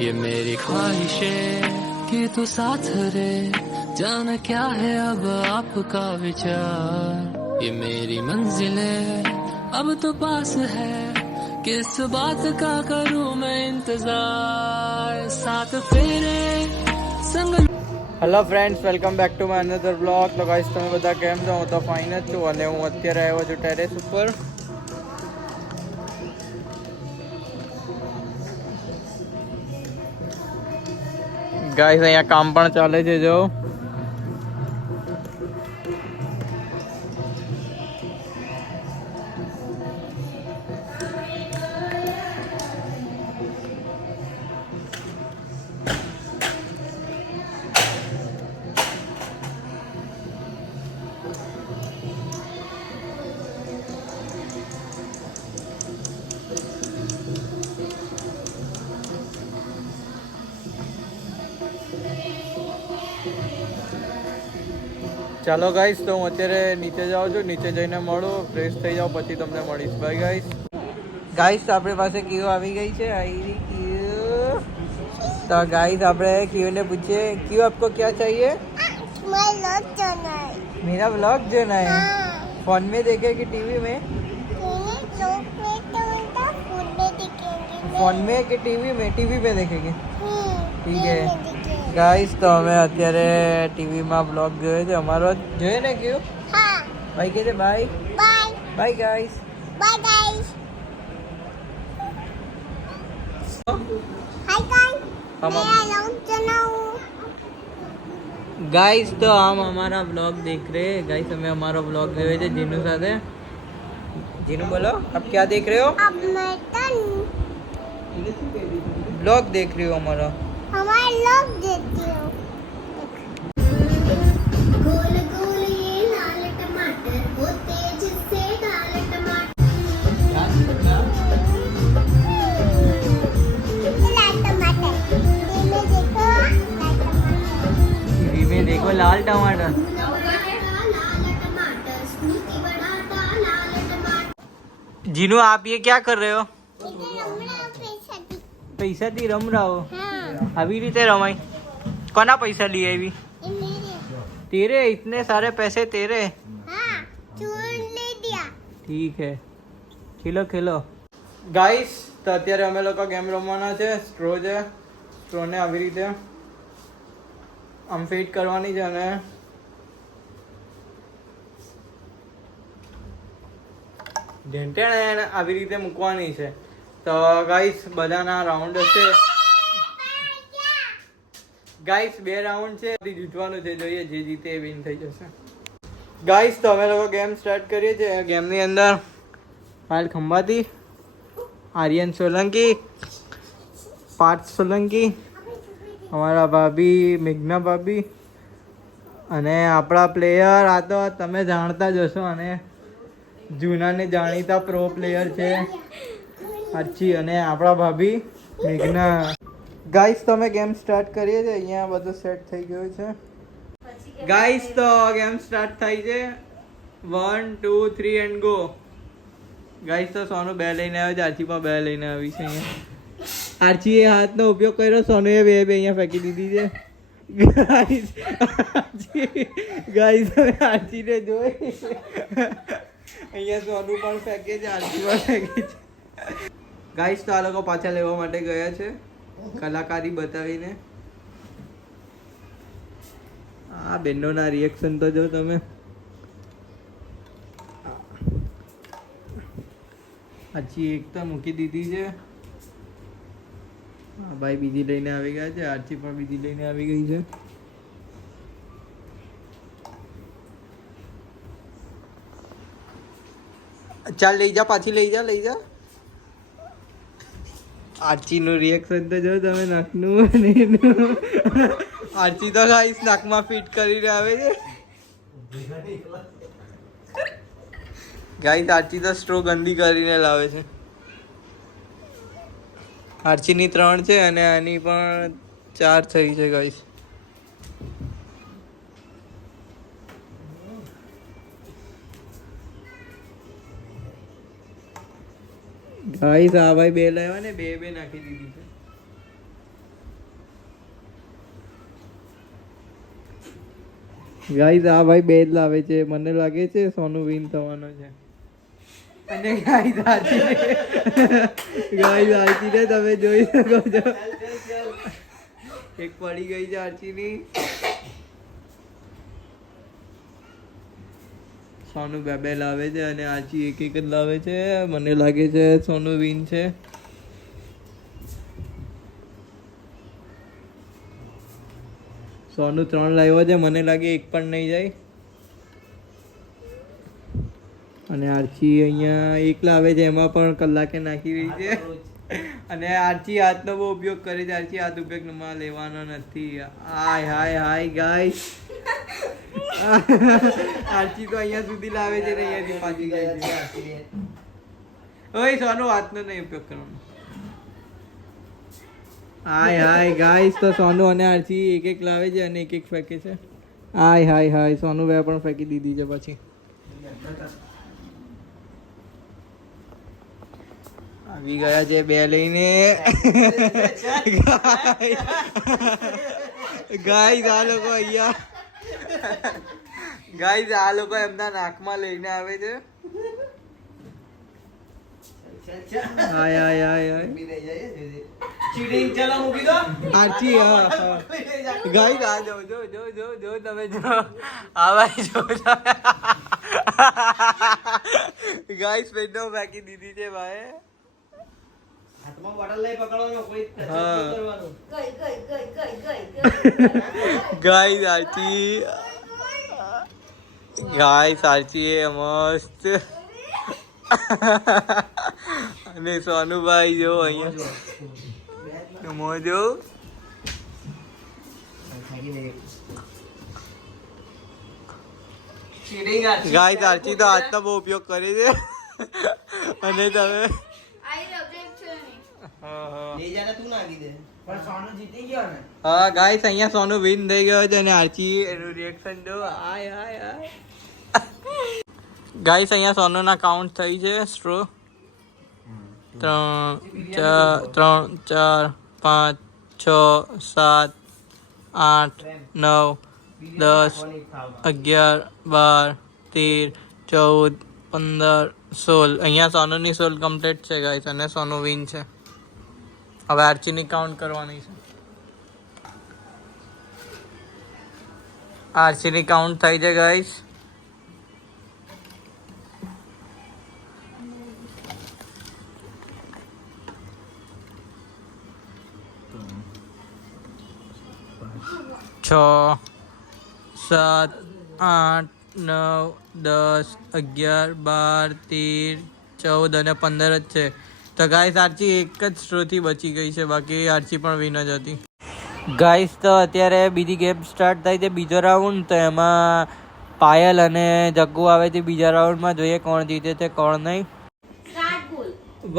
ये मेरी ख्वाहिशें कि तू साथ रहे, जाने क्या है अब आपका विचार। ये मेरी मंजिलें अब तो पास है, किस बात का करूं मैं इंतजार। साथ फेरे संग। Hello friends, welcome back to my another blog. તો ગાઈસ, તમે બધા કેમ છો? હું તો ફાઇન જ છું અને હું અત્યારે આવ્યો છું ટેરેસ ઉપર. ગાઈસ, અહીંયા કામ પણ ચાલે છે. જો ચાલો ગાઈસ, તો હું અત્યારે નીચે જાઉં છું. નીચે જઈને મળું, ફ્રેશ થઈ જાઉં, પછી તમને મળીશ. Bye guys. ગાઈસ, આપણી પાસે ક્યુ આવી ગઈ છે. આવી ક્યુ. તો ગાઈસ, આપણે ક્યુ ને પૂછીએ, ક્યુ આપકો क्या चाहिए? मेरा व्लॉग जो है फोन में देखे कि टीवी में? फोन में कि टीवी में? टीवी में देखेंगे. ठीक है ગાઈસ, તો અમે અત્યારે ટીવીમાં બ્લોગ જોયો છે અમારો. જોયો ને ક્યુ? હા. ભાઈ કહે છે bye. Bye. Bye guys. Bye guys. Hi guys. मैं व्लॉग चलाऊं. गाइस, तो हम हमारा ब्लॉग देख रहे हैं. गाइस, हमें हमारा ब्लॉग જોયો છે જીનુ સાથે. જીનુ બોलो, आप क्या देख रहे हो? अब मैं ब्लॉग देख रही हूँ हमारा. हमारा लोग देते हो. गोल गोल ये लाल टमाटर होते जिससे लाल टमाटर. लाल टमाटर टीवी में देखो लाल टमाटर. जीनू, आप ये क्या कर रहे हो? पैसा થી રમ રહા હો. આવી રીતે રમાય? કોના પૈસા લઈ આવી? तेरे इतने सारे पैसे तेरे? हाँ, चोर ले दिया. ठीक है, खेलो खेलो. ગાઈસ, તો અત્યારે અમે લોકો ગેમ રમવાના છે. સ્ટ્રો છે, સ્ટ્રોને આવી રીતે આમ ફિટ કરવાની છે અને ઢેંટેણ આવી રીતે મૂકવાની છે. તો ગાઈસ, બધાના રાઉન્ડ હશે. ગાઈસ, 2 રાઉન્ડ છે, જીતવાનું છે. જોઈએ જે જીતે એ વિન થઈ જશે. ગાઈસ, તો અમે લોકો ગેમ સ્ટાર્ટ કરીએ છીએ. ગેમની અંદર પાયલ ખંભાતી, આર્યન સોલંકી, પાર્થ સોલંકી, અમારા ભાભી મેઘના ભાભી અને આપણા પ્લેયર. આ તો તમે જાણતા જ હશો, અને જૂના ને જાણીતા પ્રો પ્લેયર છે આર્ચી અને આપણા ભાભી મેઘના. ગાઈસ, તો અમે ગેમ સ્ટાર્ટ કરીએ છીએ. અહીંયા બધું સેટ થઈ ગયું છે. ગાઈસ, તો ગેમ સ્ટાર્ટ થઈ છે. 1 2 3 એન્ડ ગો. ગાઈસ, તો સોનુ 2 લઈને આવ્યો છે, આરચી પણ 2 લઈને આવી છે. અહીંયા આરચીએ હાથનો ઉપયોગ કર્યો, સોનુએ 2 અહીંયા ફેંકી દીધી છે. ગાઈસ, હવે આરચીને જોઈ. અહીંયા સોનુ પણ ફેંકે છે, આરચી પણ ફેંકે છે. ગાઈસ, તો આ લોકો પાછા લેવા માટે ગયા છે, કલાકારી બતાવીને. આ બેનોના રિએક્શન તો જો તમે. આછી એક તો મૂકી દીધી છે. ભાઈ બીજી લઈને આવી ગયા છે. આરચી પણ બીજી લઈને આવી ગઈ છે. ચાલ લઈ જા, પાછી લઈ જા, લઈ જા. આરચી નું રિએક્શન તો જો તમે, નાકનું. આરચી તો ગાઈસ નાકમાં ફિટ કરીને આવે છે. ગાઈસ, આરચી તો સ્ટ્રો ગંદી કરીને લાવે છે. આરચીની 3 છે અને આની પણ 4 થઈ છે ગાઈસ. ગાઈસ, આ ભાઈ 2 લાવ્યા ને, 2 નાખી દીધી છે. ગાઈસ આ ભાઈ બે જ લાવે છે, મને લાગે છે સોનું વિન થવાનો છે. અને ગાઈસ આરતીને તમે જોઈ શકો છો, એક પડી ગઈ છે આરતીની. સોનું બે લાવે છે અને આરતી એક જ લાવે છે. મને લાગે છે સોનું વિન છે. સોનું 3 લાવ્યો છે, મને લાગે એક પણ નહીં જાય. અને આરતી અહીંયા એક લાવે છે, એમાં પણ કલાકે નાખી રહી છે. અને આરતી હાથનો બહુ ઉપયોગ કરે છે. આરતી હાથ ઉપયોગમાં લેવાનો નથી. હાય હાય હાય ગાઈસ, આરતી તો અહીંયા સુધી લાવે છે ને અહીંયાથી પાછી જાય છે. ઓય સોનું હાથનો નહીં ઉપયોગ કરવાનો. હાય હાય ગાઈસ, તો સોનું અને આરતી એક એક લાવે છે અને એક એક ફેંકે છે. હાય હાય હાય, સોનું બે પણ ફેંકી દીધી છે પછી. આવી ગયા છે બે લઈને. ગાઈસ આ લોકો અહીંયા, ગાઈસ આ લોકો એમના નાકમાં લઈને આવે છે. હાય હાય હાય હાય, ચીટિંગ ચલો મૂકી દો આરતી. હા ગાઈસ આ જો જો જો જો જો તમે જો આ ભાઈ જો ગાઈસ પેટનો બાકી દીધી છે ભાઈ. હાથમાં બોટલ લઈ પકડવાનો, કોઈ ટચ હા. નહીં કરવાનું. ગાઈસ આરતી, ગાઈસ આરતી એ મસ્ત. અને સોનુભાઈ જો અહીંયા મોજો. ચીટિંગ આરતી. ગાઈસ આરતી તો હાથનો બહુ ઉપયોગ કરે છે. અને તમે લઈ જાને તું નાખી દે. પણ સોનું જીતી ગયો ને. હા ગાઈસ અહીંયા સોનું વિન થઈ ગયો છે અને આરતી એનું રિએક્શન જો. હાય હાય હાય. ગાઈસ અહીંયા સોનુના કાઉન્ટ થઈ છે. સ્ટ્રો 3 4 5 6 7 8 9 10 11 12 13 14 15 16. અહીંયા સોનુની 16 કમ્પ્લીટ છે ગાઈસ અને સોનું વિન છે. હવે આરતીની કાઉન્ટ કરવાની છે. આરસીની કાઉન્ટ થઈ છે ગાઈસ. છ 7 8 9 10 11 12 13 14 અને 15 જ છે. તો ગાઈસ આરતી એક જ સ્ટ્રોથી બચી ગઈ છે, બાકી આરતી પણ વિન જ હતી. ગાઈસ તો અત્યારે બીજી ગેમ સ્ટાર્ટ થઈ છે, બીજો રાઉન્ડ. તો એમાં પાયલ અને જગ્ગુ આવે છે બીજા રાઉન્ડમાં. જોઈએ કોણ જીતે છે કોણ નહીં.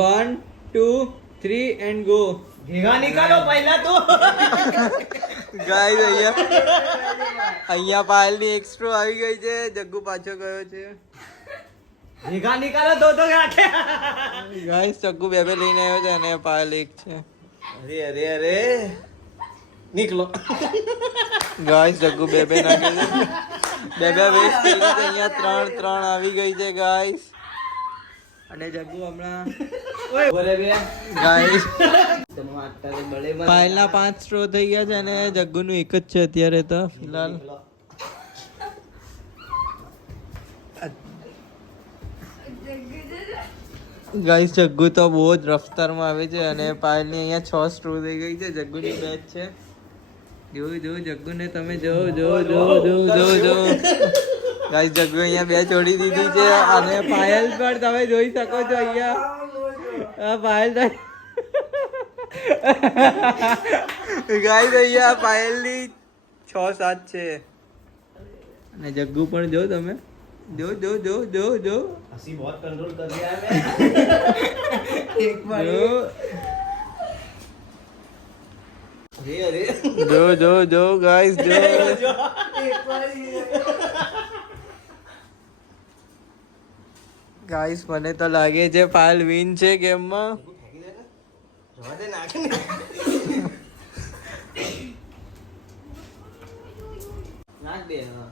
1 2 3 એન્ડ ગો. ભેગા નીકળો પહેલા તો. ગાઈસ અહીંયા પાયલની એક સ્ટ્રો આવી ગઈ છે, જગ્ગુ પાછો ગયો છે. ભેગા નીકળો તો ગાંઠે. ગાઈસ જગ્ગુ બે લઈને આવ્યો છે અને પાયલ એક છે. અરે અરે અરે નીકળો. ગાઈસ જગ્ગુ બે નાખે છે. બે વેસ્ટ થઈ ગઈ છે. અહીંયા 3 આવી ગઈ છે ગાઈસ. અને જગ્ગુ હમણાં બોલે બે ગાઈસ તને વાટતા તો બળે મત. પાયલના 5 સ્ટ્રો થઈ ગયા છે અને જગ્ગુનું એક જ છે અત્યારે તો ફિલહાલ. ગાઈસ જગ્ગુ તો બહુ જ રફતારમાં આવે છે અને પાયલની અહીંયા 6 સ્ટ્રો થઈ ગઈ છે. જગ્ગુની બેચ છે. જો જગ્ગુને તમે જો ગાઈસ જગ્ગુ અહીંયા બે છોડી દીધી છે અને પાયલ પણ તમે જોઈ શકો છો અહીંયા. પાયલ ગાઈસ અહીંયા પાયલની 6-7 છે અને જગ્ગુ પણ જો તમે જો हंसी बहुत कंट्रोल कर दिया है मैं. एक बार જો ગાઈસ જો. एक बार ગાઈસ મને તો લાગે છે પાયલ વિન છે ગેમમાં. જોવા દે નાખ ને. નાખ દે. હા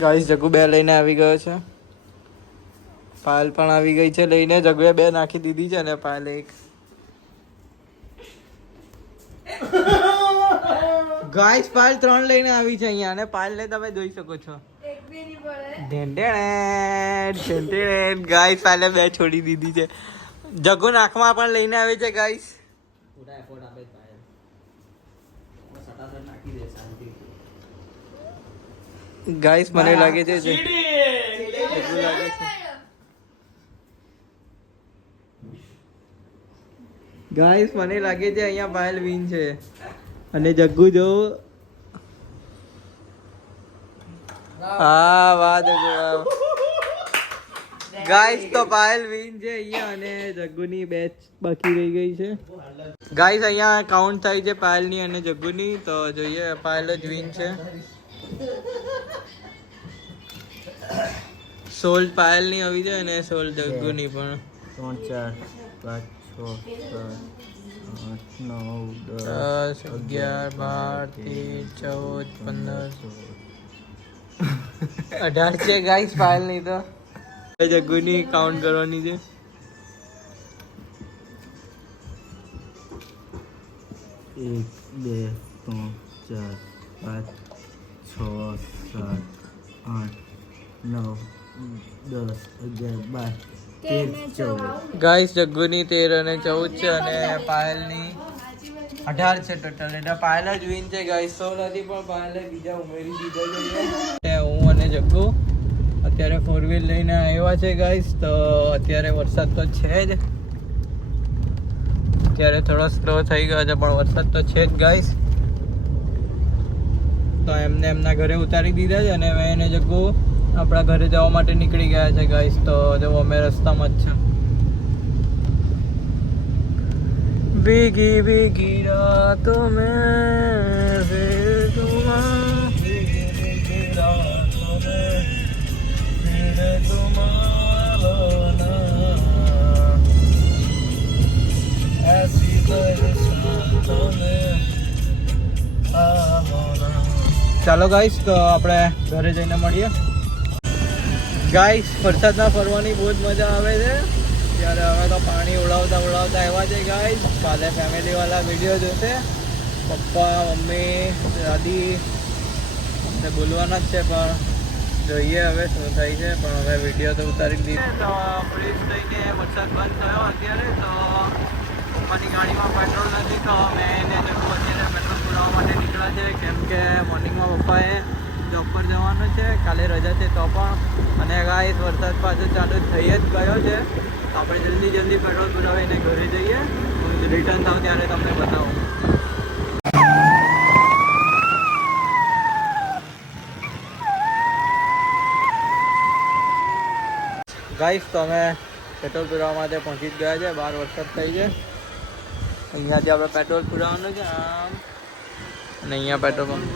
ગાઈસ જગ્ગુ 2 લઈને આવી ગયો છે, પાયલ પણ આવી ગઈ છે લઈને. જગ્ગુએ 2 નાખી દીધી છે અને પાયલ 1. ગાઈસ પાયલ 3 લઈને આવી છે અહીંયા, અને પાયલને તમે જોઈ શકો છો. ગાઈસ પાયલે 2 છોડી દીધી છે. જગ્ગુ નાખમાં પણ લઈને આવી છે ગાઈસ. પૂરા એફોર્ટ આપે પાયલ, સટાસટ નાખી દે શાંતિ. ગાઈસ મને લાગે છે ગાઈસ મને લાગે છે અહીંયા પાયલ વિન છે. અને જગ્ગુ જો હા વાહ ગાઈસ તો પાયલ વિન છે અહીંયા, અને જગ્ગુની બેચ બાકી રહી ગઈ છે. ગાઈસ અહીંયા કાઉન્ટ થાય છે પાયલની અને જગ્ગુની, તો જોઈએ પાયલ જ વિન છે. સોલ્ટ પાયલની આવી છે અને સોલ્ટ જગ્ગુની પણ. 3 4 5 6 7 8 9 10 11 12 13 14 15 18 છે ગાઈસ પાયલની. તો જગ્ગુની કાઉન્ટ કરવાની છે. 1 2 3 4 5 6 7 8 9 10 11 12 13 ગાઈસ જગ્ગુની 13 અને 14 છે અને પાયલની 18 છે ટોટલ. એટલે પાયલ જ વિન છે ગાઈસ. 16 નથી પણ પાયલે બીજા ઉમેરી દીધા છે. હું અને જગ્ગુ અત્યારે 4 વ્હીલ લઈને આવ્યા છે ગાઈસ. તો અત્યારે વરસાદ તો છે જ, અત્યારે થોડો સ્લો થઈ ગયો છે પણ વરસાદ તો છે જ ગાઈસ. તો એમને એમના ઘરે ઉતારી દીધા છે અને મેં એને જગ્ગુ આપણા ઘરે જવા માટે નીકળી ગયા છે ગાઈસ. તો જો અમે રસ્તામાં જ છે. ભીગી ભીગી રાતો મેં ફિર ચાલો ગાઈસ, તો આપણે ઘરે જઈને મળીએ. ગાઈસ વરસાદમાં ફરવાની બહુ જ મજા આવે છે. ત્યારે હવે તો પાણી ઉડાવતા આવ્યા છે ગાઈસ. કાલે ફેમિલીવાળા વિડીયો જોશે. પપ્પા મમ્મી દાદી તે બોલવાના જ છે, પણ જોઈએ હવે શું થાય છે. પણ હવે વિડીયો તો ઉતારી દીધો. તો ફ્રેશ થઈને વરસાદ બંધ થયો અત્યારે. તો પપ્પાની ગાડીમાં પેટ્રોલ નથી, તો મેં એને જગ્ગુ અત્યારે પેટ્રોલ પુરાવવા માટે નીકળ્યા છે. કેમ કે મોર્નિંગમાં પપ્પાએ જોબ પર જવાનું છે, કાલે રજા છે તો પણ. અને ગાઈસ વરસાદ પાછો ચાલુ થઈ જ ગયો છે. આપણે જલ્દી પેટ્રોલ પુરાવીને ઘરે જઈએ. હું રિટર્ન થાવ ત્યારે તમને બતાવું. ગાઈસ તો અમે પેટ્રોલ પુરાવવા માટે પહોંચી જ ગયા છે. બહાર વરસાદ થઈ છે. અહીંયાથી આપણે પેટ્રોલ પુરાવવાનું છે આમ, અને અહીંયા પેટ્રોલ પંપ.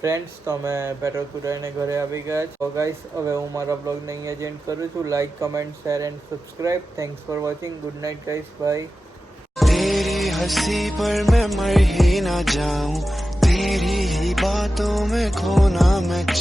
ફ્રેન્ડ્સ તો અમે પેટ્રોલ પુરાવીને ઘરે આવી ગયા છે. તો ગાઈસ હવે હું મારા બ્લોગને અહીંયા જ એન્ડ કરું છું. Like comment share and subscribe. Thanks for watching. Good night guys, bye. तेरी हंसी पर मैं मर ही ना जाऊं, तेरी ही बातों में खोना मैं